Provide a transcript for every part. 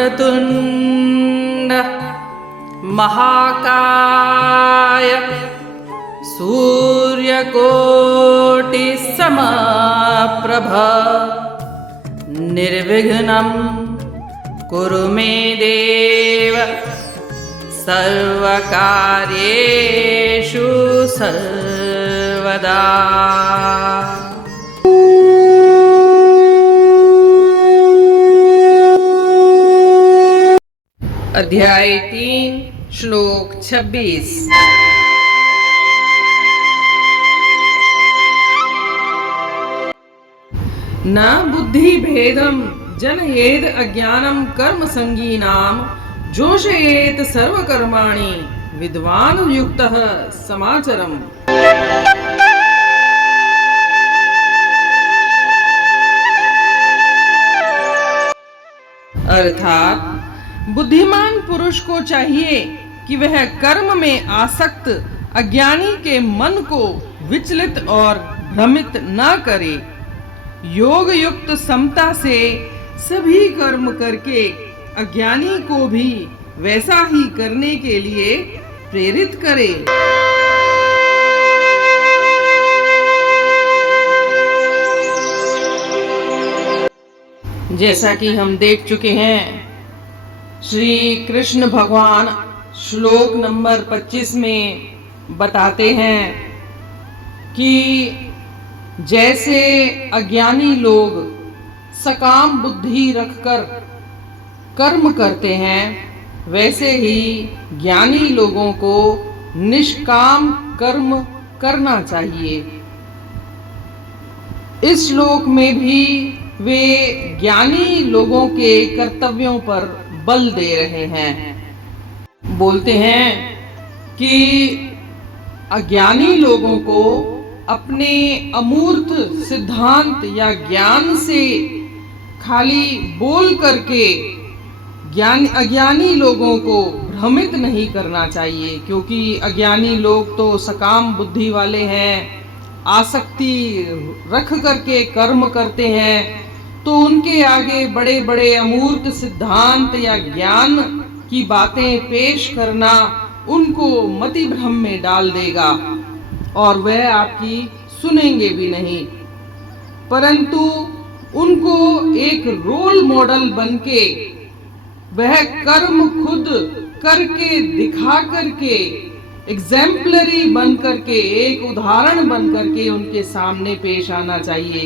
वक्रतुण्ड महाकाय सूर्यकोटिसमप्रभ निर्विघ्नं कुरु मे देव सर्वकार्येषु सर्वदा। अध्याय 3 श्लोक 26। न बुद्धि भेदम जनयेद अज्ञानम कर्म संगीनाम जोषयेत सर्वकर्माणि विद्वान युक्तः समाचरम्। अर्थात बुद्धिमान पुरुष को चाहिए कि वह कर्म में आसक्त अज्ञानी के मन को विचलित और भ्रमित न करे। योग युक्त समता से सभी कर्म करके अज्ञानी को भी वैसा ही करने के लिए प्रेरित करे। जैसा कि हम देख चुके हैं, श्री कृष्ण भगवान श्लोक नंबर 25 में बताते हैं कि जैसे अज्ञानी लोग सकाम बुद्धि रखकर कर्म करते हैं, वैसे ही ज्ञानी लोगों को निष्काम कर्म करना चाहिए। इस श्लोक में भी वे ज्ञानी लोगों के कर्तव्यों पर बल दे रहे हैं। बोलते हैं कि अज्ञानी लोगों को अपने अमूर्त सिद्धांत या ज्ञान से खाली बोल करके अज्ञानी लोगों को भ्रमित नहीं करना चाहिए, क्योंकि अज्ञानी लोग तो सकाम बुद्धि वाले हैं, आसक्ति रख करके कर्म करते हैं, तो उनके आगे बड़े बड़े अमूर्त सिद्धांत या ज्ञान की बातें पेश करना उनको मति भ्रम में डाल देगा और वह आपकी सुनेंगे भी नहीं। परंतु उनको एक रोल मॉडल बनके वह कर्म खुद करके दिखा करके एग्जाम्पलरी बन करके एक उदाहरण बन करके उनके सामने पेश आना चाहिए।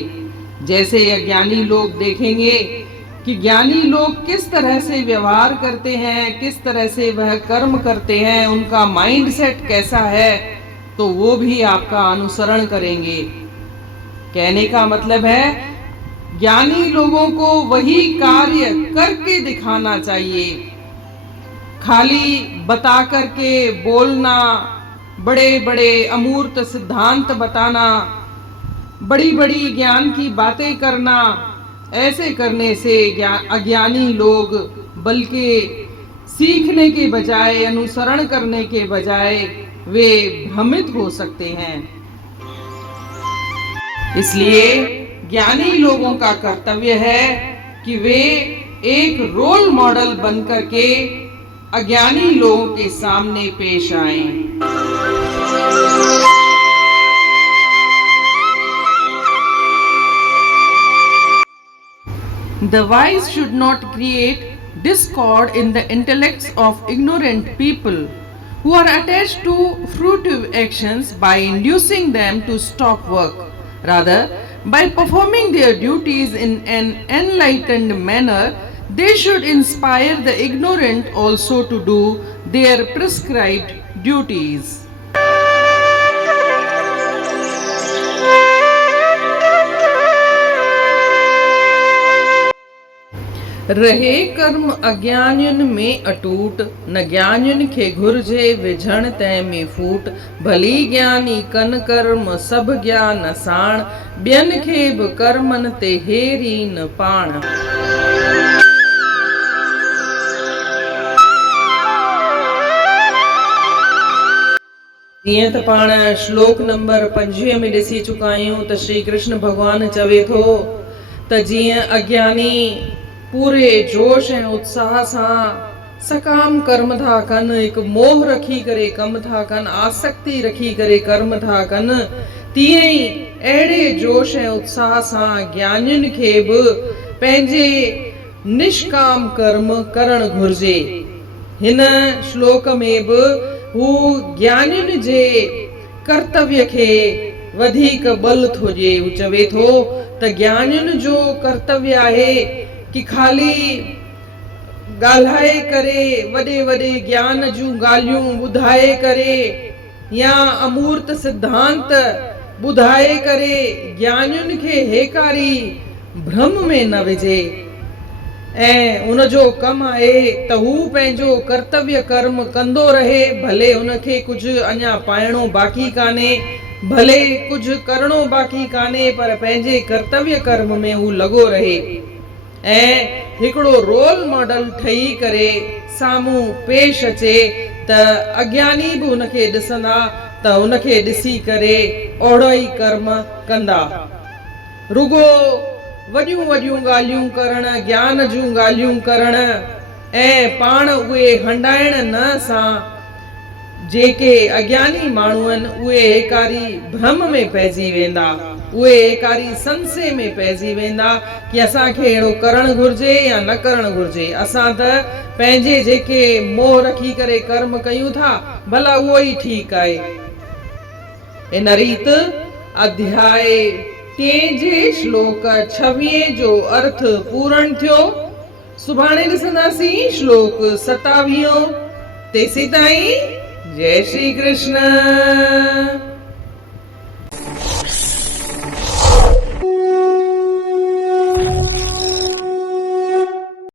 जैसे अज्ञानी लोग देखेंगे कि ज्ञानी लोग किस तरह से व्यवहार करते हैं, किस तरह से वह कर्म करते हैं, उनका माइंड सेट कैसा है, तो वो भी आपका अनुसरण करेंगे। कहने का मतलब है ज्ञानी लोगों को वही कार्य करके दिखाना चाहिए। खाली बता करके बोलना, बड़े बड़े अमूर्त सिद्धांत बताना, बड़ी बड़ी ज्ञान की बातें करना, ऐसे करने से अज्ञानी लोग बल्कि सीखने के बजाय, अनुसरण करने के बजाय वे भ्रमित हो सकते हैं। इसलिए ज्ञानी लोगों का कर्तव्य है कि वे एक रोल मॉडल बनकर के अज्ञानी लोगों के सामने पेश आएं। The wise should not create discord in the intellects of ignorant people who are attached to fruitive actions by inducing them to stop work. Rather, by performing their duties in an enlightened manner, they should inspire the ignorant also to do their prescribed duties. रहे कर्म अज्ञानियन में अटूट, न ज्ञानियन खे घुरजे विझण तय में फूट। भली ज्ञानी कन कर्म सब ज्ञान साण, ब्यन खेब कर्मन ते हेरी न पाण। जीअं त पाण श्लोक नंबर 25 में ॾिसी चुका आहियूं त श्री कृष्ण भगवान चवे थो त जीअं अज्ञानी पूरे जोश ऐं उत्साह सां सकाम कर्म था कनि, हिकु मोह रखी करे कम था कनि, आसक्ति रखी करे कर्म था कनि, तीअं ई अहिड़े जोश ऐं उत्साह सां ज्ञानियुनि खे बि पंहिंजे निष्काम कर्म करणु घुर्जे। हिन श्लोक में बि हू ज्ञानियुनि जे कर्तव्य खे वधीक बल थो ॾिए। हू चवे थो त ज्ञानियुनि जो कर्तव्य आहे कि खाली ॻाल्हाए करे वॾे वॾे ज्ञान जूं ॻाल्हियूं ॿुधाए करे या अमूर्त सिद्धांत ॿुधाए करे ज्ञानियुनि खे हेकारी भ्रम में न विझे, ऐं उनजो कमु आहे त हू पंहिंजो कर्तव्य कर्म कंदो रहे, भले उनखे कुझु अञा पाइणो बाक़ी कान्हे, भले कुझु करणो बाक़ी कान्हे, पर पंहिंजे कर्तव्य कर्म में हू लॻो रहे ऐं हिकिड़ो रोल मॉडल ठही करे साम्हूं पेश अचे त अज्ञानी बि उनखे ॾिसंदा त उनखे ॾिसी करे ओड़ो ई कर्म कंदा। रुगो वॾियूं वॾियूं ॻाल्हियूं करण, ज्ञान जूं ॻाल्हियूं करण ऐं पाण उहे हंडाइण न सां जेके अज्ञानी माण्हू आहिनि उहे एकारी भ्रम में पइजी वेंदा, उहे एकारी संशय में पइजी वेंदा कि असांखे अहिड़ो करणु घुर्जे या न करणु घुर्जे। असां त पंहिंजे जेके मोह रखी करे कर्म कयूं था भला उहो ई ठीकु आहे। इन रीति अध्याय 3 जे श्लोक 26 जो अर्थ पूर्ण थियो। सुभाणे ॾिसंदासीं श्लोक 27। तेसीं ताईं जय श्री कृष्ण।